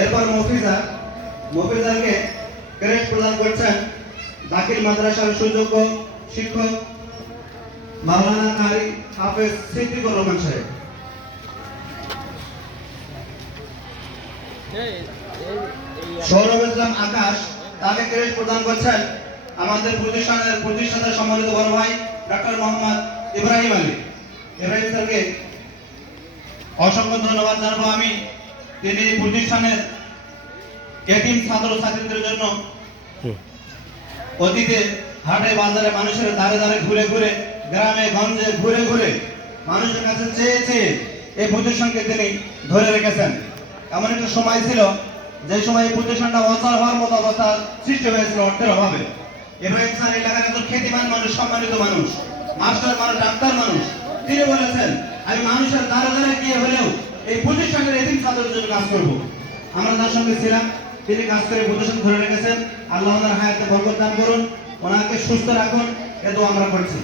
এরপর মফিজা, মফিজাকে ক্রেস্ট প্রদান করছেন দাখিল মাদ্রাসার সুযোগ্য শিক্ষক মাওলানা কারি হাফেজ সিদ্দিকুর রহমান সাহেব। সৌরভ ইসলাম আকাশ তাকে ক্রেস্ট প্রদান করছেন আমাদের প্রতিষ্ঠানের প্রতিষ্ঠানের সম্মানিত বড় ভাই ডক্টর মোহাম্মদ ইব্রাহিম আলী। ইব্রাহিম স্যারকে অসংখ্য ধন্যবাদ জানাব আমি। তিনি প্রতিষ্ঠানের এটিম ছাত্র ছাত্রীদের জন্য অতীতে হাটে বাজারে মানুষের দাঁড়ে দাঁড়ে ঘুরে ঘুরে গ্রামে গঞ্জে ঘুরে ঘুরে মানুষের কাছে চেয়ে চেয়ে এই প্রতিষ্ঠানকে তিনি ধরে রেখেছেন। এমন একটা সময় ছিল যে সময় এই প্রতিষ্ঠানটা অচল হওয়ার মতো অবস্থা সৃষ্টি হয়েছিল অর্থের অভাবে। ইব্রাহিম স্যার এলাকার একজন খ্যাতিমান মানুষ সম্মানিত মানুষ মাস্টার মানুষ ডাক্তার মানুষ। তিনি বলেছেন আমি মানুষের দ্বারে দ্বারে গিয়ে হলেও এই প্রতিষ্ঠানের এদিন ছাত্রদের জন্য কাজ করব। আমরা তার সঙ্গে ছিলাম, তিনি কাজ করে প্রতিষ্ঠান ধরে রেখেছেন। আল্লাহ হায়াতে বরকত দান করুন, ওনাকে সুস্থ রাখুন, এ তো আমরা করছি।